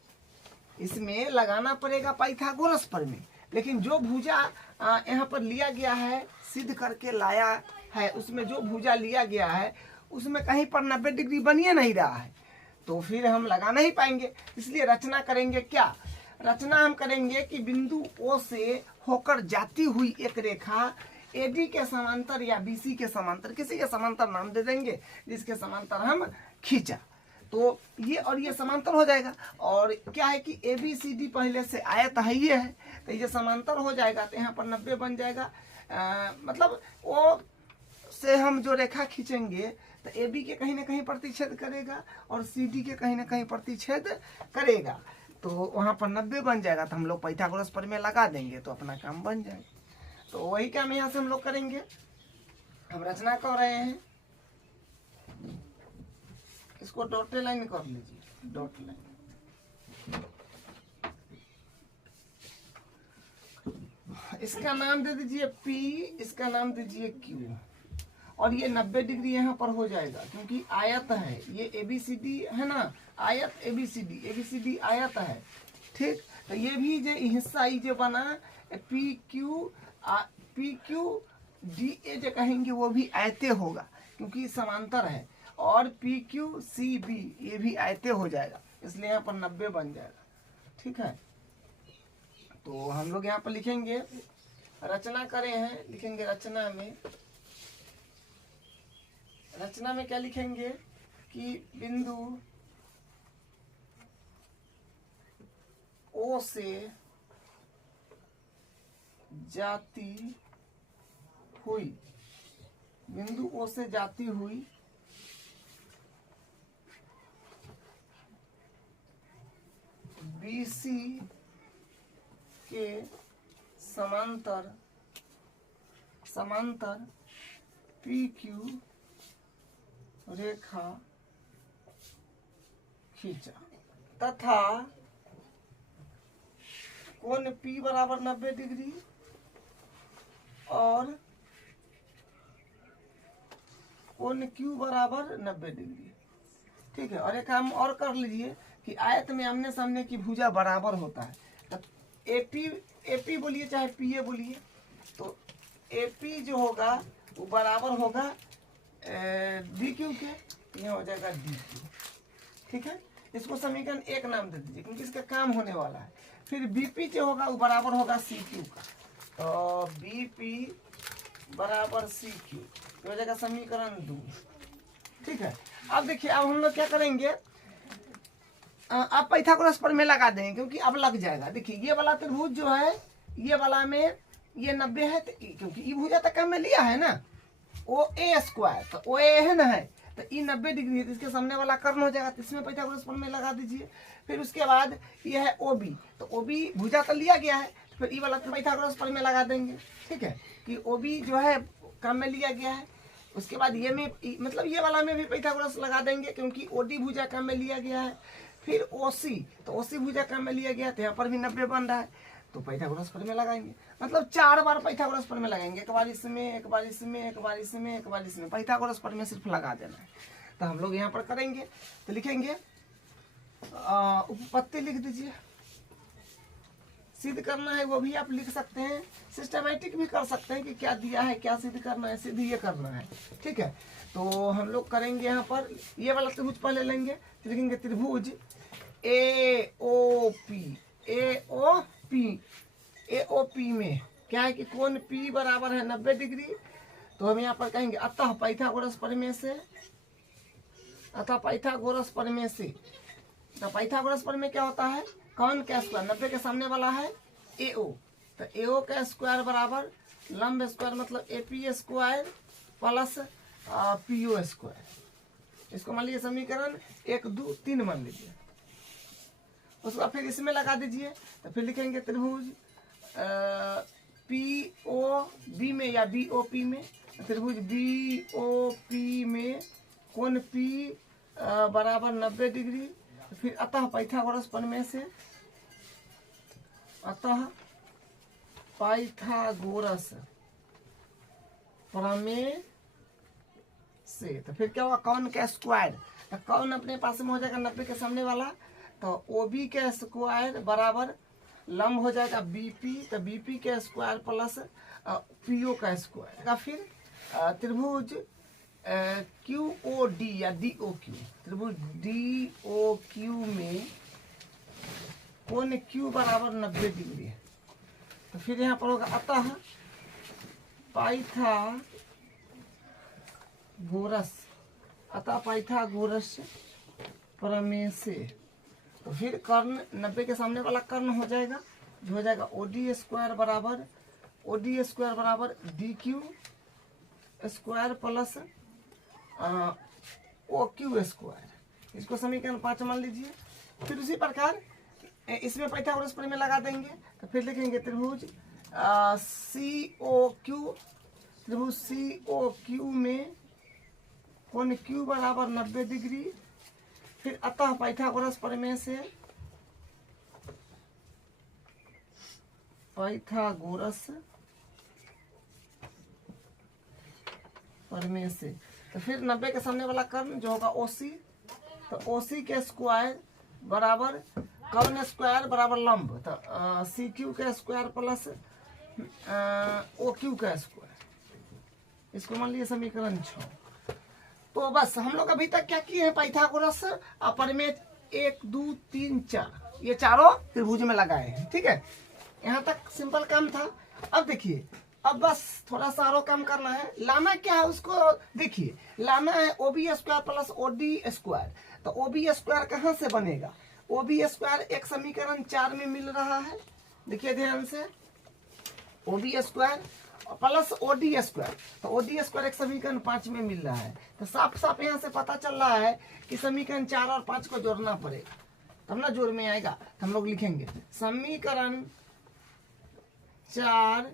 इसमें लगाना पड़ेगा पाइथागोरस प्रमेय, लेकिन जो भुजा यहाँ पर लिया गया है, सिद्ध करके लाया है, उसमें जो भुजा लिया गया है उसमें कहीं पर 90 डिग्री बनिए नहीं रहा है, तो फिर हम लगा नहीं पाएंगे। इसलिए रचना करेंगे, क्या रचना हम करेंगे कि बिंदु ओ से होकर जाती हुई एक रेखा एडी के समांतर या बीसी के समांतर, किसी के समांतर नाम दे देंगे, जिसके समांतर हम खींचा, तो ये और ये समांतर हो जाएगा। और क्या है कि ए बी सी डी पहले से आयत है, ये है, तो ये समांतर हो जाएगा, तो यहाँ पर 90 बन जाएगा। मतलब वो से हम जो रेखा खींचेंगे तो ए बी के कहीं ना कहीं प्रतिच्छेद करेगा और सी डी के कहीं ना कहीं प्रतिच्छेद करेगा, तो वहाँ पर 90 बन जाएगा। तो हम लोग पाइथागोरस प्रमेय लगा देंगे तो अपना काम बन जाएगा। तो वही काम यहाँ से हम लोग करेंगे। हम रचना कर रहे हैं, इसको डॉटेड लाइन कर लीजिए, डॉट लाइन। इसका नाम दे दीजिए P, इसका नाम दीजिए Q, और ये 90 डिग्री यहाँ पर हो जाएगा, क्योंकि आयत है, ये ABCD है ना, आयत ABCD आयत है। ठीक, तो ये भी जो हिस्सा ही जो बना PQDA जो कहेंगे वो भी आयते होगा, क्योंकि समांतर है, और PQCB ये भी आयते हो जाएगा, इसलिए यहाँ पर 90 बन जाएगा। ठीक है, तो हम लोग यहाँ पर लिखेंगे, रचना करे हैं, लिखेंगे रचना में क्या लिखेंगे कि बिंदु ओ से जाती हुई, बिंदु ओ से जाती हुई BC के समांतर PQ रेखा खींचा, तथा कोण P बराबर 90 डिग्री और कोण Q बराबर 90 डिग्री। ठीक है। और एक काम और कर लीजिए कि आयत में आमने सामने की भुजा बराबर होता है, तो एपी बोलिए चाहे पीए बोलिए, तो एपी जो होगा वो बराबर होगा डी क्यू के, यहाँ हो जाएगा डी क्यू। ठीक है, इसको समीकरण 1 नाम दे दीजिए क्योंकि इसका काम होने वाला है। फिर बीपी जो होगा वो बराबर होगा सी क्यू का, तो बीपी बराबर सी क्यू हो जाएगा समीकरण 2। ठीक है, अब देखिए अब हम लोग क्या करेंगे, आप पाइथागोरस प्रमेय लगा देंगे क्योंकि अब लग जाएगा। देखिए ये वाला त्रिभुज जो है, ये वाला में ये 90 है, तो क्योंकि ई भुजा तक में लिया है ना, ओ ए स्क्वायर, तो ओ ए है ना है, तो ई 90 डिग्री है, तो इसके सामने वाला कर्ण हो जाएगा, तो इसमें पाइथागोरस प्रमेय लगा दीजिए। फिर उसके बाद ये है ओ बी, तो ओ बी भुजा तो लिया गया है, फिर ई वाला पाइथागोरस प्रमेय लगा देंगे। ठीक है, कि ओ बी जो है काम में लिया गया है। उसके बाद ये में मतलब ये वाला में भी पाइथागोरस लगा देंगे क्योंकि ओडी भुजा काम में लिया गया है। फिर ओसी, तो ओसी भुजा काम में लिया गया, तो यहाँ पर भी 90 बन रहा है, तो पाइथागोरस प्रमेय लगाएंगे। मतलब 4 बार पाइथागोरस प्रमेय लगाएंगे, एक बार इसमें, एक बार इसमें, एक बार इसमें, एक बार इसमें, पाइथागोरस प्रमेय सिर्फ लगा देना है। तो हम लोग यहाँ पर करेंगे, तो लिखेंगे उपपत्ति लिख दीजिए, सिद्ध करना है वो भी आप लिख सकते हैं, सिस्टमैटिक भी कर सकते हैं कि क्या दिया है, क्या सिद्ध करना है, सिद्ध ये करना है। ठीक है, तो हम लोग करेंगे यहाँ पर ये वाला त्रिभुज पहले लेंगे, तो लिखेंगे त्रिभुज ए ओ पी, ए ओ पी, ए ओ पी में क्या है कि कोण पी बराबर है 90 डिग्री। तो हम यहाँ पर कहेंगे अतः पाइथागोरस प्रमेय से, अतः पाइथागोरस प्रमेय से, तो पाइथागोरस प्रमेय क्या होता है, कौन का स्क्वायर 90 के सामने वाला है ए ओ, तो ए ओ का स्क्वायर बराबर लंब स्क्वायर मतलब A P square plus P O square. इसको मान लीजिए समीकरण 1 2 3 मान लीजिए। उसके बाद फिर इसमें लगा दीजिए, तो फिर लिखेंगे त्रिभुज पी ओ बी में या बी ओ पी में, त्रिभुज बी ओ पी में कोण पी बराबर 90 डिग्री। फिर अतः पाइथागोरस प्रमेय से, अतः पाइथागोरस प्रमेय से, तो फिर क्या होगा कौन का स्क्वायर, तो कौन अपने पास में हो जाएगा 90 के सामने वाला, तो ओ बी का स्क्वायर बराबर लंब हो जाएगा बीपी, तो बीपी का स्क्वायर प्लस पीओ का स्क्वायर का। फिर त्रिभुज क्यू ओ डी या डी ओ क्यू, त्रिभुज डी ओ क्यू में कोण क्यू बराबर 90 डिग्री है। तो फिर यहाँ पर होगा अतः पाइथागोरस, अतः पाइथागोरस प्रमेय से, तो फिर कर्ण 90 के सामने वाला कर्ण हो जाएगा, जो हो जाएगा ओडी स्क्वायर बराबर, ओडी स्क्वायर बराबर D Q square plus O Q square. इसको समीकरण 5 मान लीजिए। फिर उसी प्रकार इसमें पाइथागोरस प्रमेय लगा देंगे, तो फिर लिखेंगे त्रिभुज सी ओ क्यू, त्रिभुज सी ओ क्यू में कोण क्यू बराबर 90 डिग्री। फिर अतः पाइथागोरस प्रमेय से, पाइथागोरस प्रमेय से, तो फिर 90 के सामने वाला कर्ण जो होगा ओसी, तो ओसी के स्क्वायर बराबर कर्ण स्क्वायर बराबर लंब, तो सी क्यू का स्क्वायर प्लस ओ क्यू का स्क्वायर। इसको मान लीजिए समीकरण 6। तो बस हम लोग अभी तक क्या किए हैं, पाइथागोरस प्रमेय 1 2 3 4 ये चारों त्रिभुज में लगाए हैं। ठीक है, यहाँ तक सिंपल काम था। अब देखिए, अब बस थोड़ा सा और काम करना है। लाना क्या है उसको देखिए, लाना है O B square plus O D square. तो ओ बी स्क्वायर कहाँ से बनेगा, ओ बी स्क्वायर एक समीकरण 4 में मिल रहा है, देखिए ध्यान से, O B square plus O D square, तो ओ डी स्क्वायर एक समीकरण 5 में मिल रहा है। तो साफ साफ यहाँ से पता चल रहा है कि समीकरण 4 और 5 को जोड़ना पड़ेगा, तब ना जोड़ में आएगा। तो हम लोग लिखेंगे समीकरण 4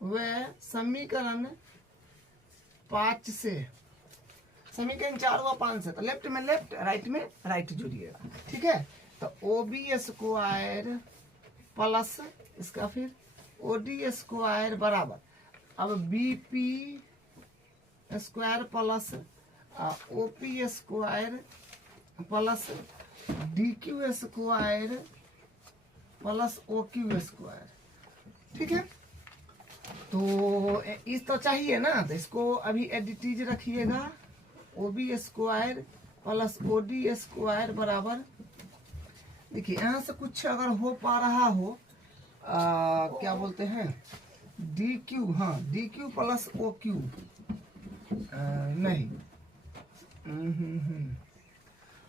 व समीकरण 5 से, समीकरण 4 व 5 से, तो लेफ्ट में लेफ्ट, राइट में राइट जोड़िएगा। ठीक है, तो ओ बी स्क्वायर प्लस इसका फिर ओ डी स्क्वायर बराबर, अब B P square plus O P square plus D Q square plus O Q square. ठीक है, तो इस तो चाहिए ना, तो इसको अभी एडिटीज रखिएगा, O B square plus O D square बराबर, देखिए यहाँ से कुछ अगर हो पा रहा हो क्या बोलते हैं डी क्यू, हाँ D Q plus O Q नहीं,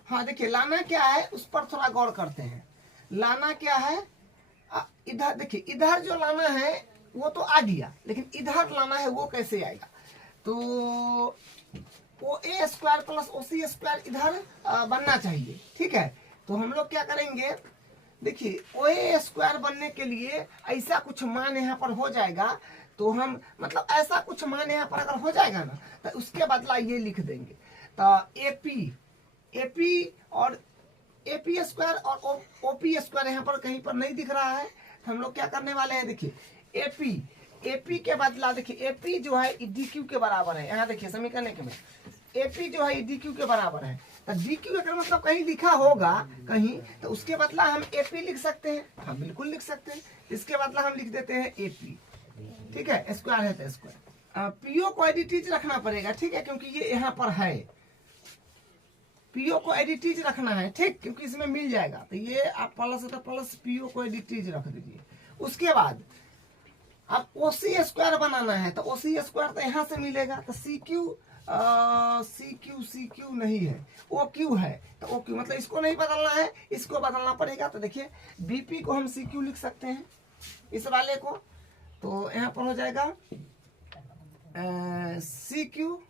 हाँ देखिए लाना क्या है उस पर थोड़ा गौर करते हैं। लाना क्या है, इधर देखिए, इधर जो लाना है वो तो आ गया, लेकिन इधर लाना है वो कैसे आएगा, तो ओ A square plus O C square इधर बनना चाहिए। ठीक है, तो हम लोग क्या करेंगे, देखिए ओ ए स्क्वायर बनने के लिए ऐसा कुछ मान यहाँ पर हो जाएगा, तो हम मतलब ऐसा कुछ मान यहाँ पर अगर हो जाएगा ना, तो उसके बदला ये लिख देंगे, तो एपी और एपी स्क्वायर और ओपी स्क्वायर यहाँ पर कहीं पर नहीं दिख रहा है, तो हम लोग क्या करने वाले हैं, देखिए एपी के बदला, देखिए एपी जो है डी क्यू के बराबर है, यहाँ देखिए समीकरण के में एपी जो है डी क्यू के बराबर है, तो डी क्यू अगर मतलब कहीं लिखा होगा कहीं, तो उसके बदला हम एपी लिख सकते हैं, हाँ बिल्कुल लिख सकते हैं, इसके बदला हम लिख देते हैं एपी। ठीक है, स्क्वायर है तो स्क्वायर, पीओ को एडिटीज रखना पड़ेगा। ठीक है, क्योंकि ये यहाँ पर है, पीओ को एडिटीज रखना है, ठीक, क्योंकि इसमें मिल जाएगा, तो ये आप प्लस है तो प्लस पीओ को एडिटीज रख दीजिए। उसके बाद अब ओसी स्क्वायर बनाना है, तो ओसी स्क्वायर तो यहाँ से मिलेगा, तो सी क्यू नहीं है, ओ क्यू है, तो ओ क्यू मतलब इसको नहीं बदलना है, इसको बदलना पड़ेगा। तो देखिए बीपी को हम सी क्यू लिख सकते हैं इस वाले को, तो यहाँ पर हो जाएगा सी क्यू,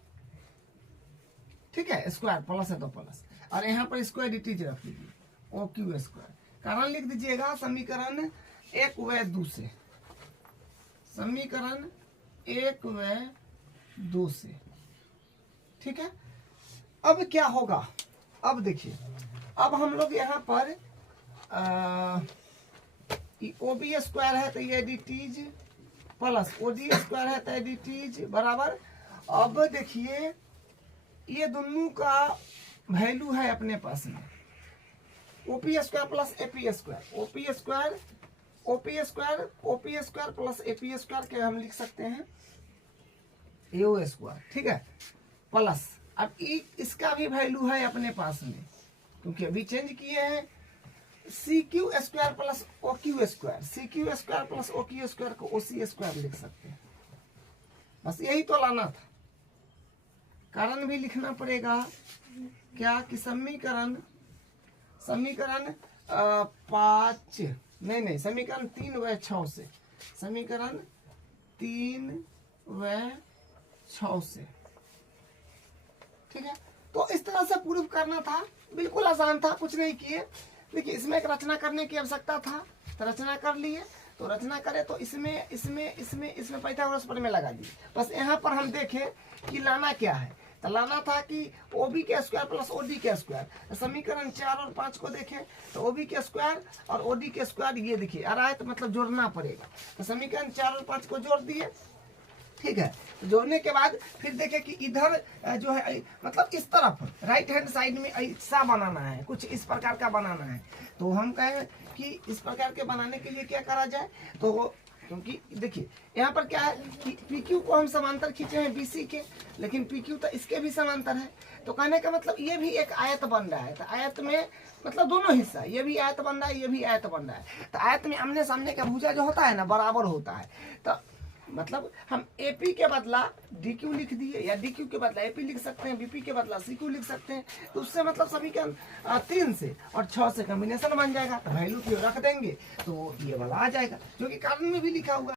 ठीक है, स्क्वायर प्लस है तो प्लस, और यहाँ पर इसको एडिटीज रख दीजिए ओ क्यू स्क्वायर। कारण लिख दीजिएगा समीकरण 1 व 2 से, समीकरण 1 व 2 से। ठीक है, अब क्या होगा, अब देखिए, अब हम लोग यहाँ पर ओ बी स्क्वायर है तो ये एडिटीज प्लस ओ डी स्क्वायर है तो एडिटीज बराबर। अब देखिए ये दोनों का वैल्यू है अपने पास में, OP square plus AP square, OP square plus AP square के हम लिख सकते हैं एओ स्क्वायर। ठीक है, प्लस अब इसका भी वैल्यू है अपने पास में, क्योंकि अभी चेंज किए हैं, C Q square plus O Q square, C Q square plus O Q square को ओ सी स्क्वायर लिख सकते हैं। बस यही तो लाना था, कारण भी लिखना पड़ेगा क्या कि समीकरण 5 नहीं समीकरण 3 व 6 से, समीकरण 3 व 6 से। ठीक है, तो इस तरह से प्रूफ करना था, बिल्कुल आसान था, कुछ नहीं किए। देखिए इसमें एक रचना करने की आवश्यकता था, तो रचना कर लिए, तो रचना करे तो इसमें पाइथागोरस प्रमेय लगा दिए। बस यहाँ पर हम देखें कि लाना क्या है, तो लाना था कि ओबी के स्क्वायर प्लस ओडी के स्क्वायर। समीकरण 4 और 5 को देखें तो ओबी के स्क्वायर और ओडी के स्क्वायर ये देखिए आ रहा है, तो मतलब जोड़ना पड़ेगा, तो समीकरण 4 और 5 को जोड़ दिए। ठीक है, तो जोड़ने के बाद फिर देखें कि इधर जो है मतलब इस तरफ राइट हैंड साइड में ऐसा बनाना है, कुछ इस प्रकार का बनाना है, तो हम कहें कि इस प्रकार के बनाने के लिए क्या करा जाए, तो क्योंकि देखिए यहाँ पर क्या है कि पी क्यू को हम समांतर खींचे हैं बीसी के, लेकिन पी क्यू तो इसके भी समांतर है, तो कहने का मतलब ये भी एक आयत बन रहा है, तो आयत में मतलब दोनों हिस्सा, ये भी आयत बन रहा है, ये भी आयत बन रहा है, तो आयत में आमने सामने का भुजा जो होता है ना बराबर होता है, तो मतलब हम AP के बदला DQ लिख दिए, या DQ के बदला AP लिख सकते हैं, BP के बदला CQ लिख सकते हैं, तो उससे मतलब समीकरण 3 से और 6 से कॉम्बिनेशन बन जाएगा, तो वैल्यू रख देंगे तो ये वाला आ जाएगा, जो कि कारण में भी लिखा हुआ।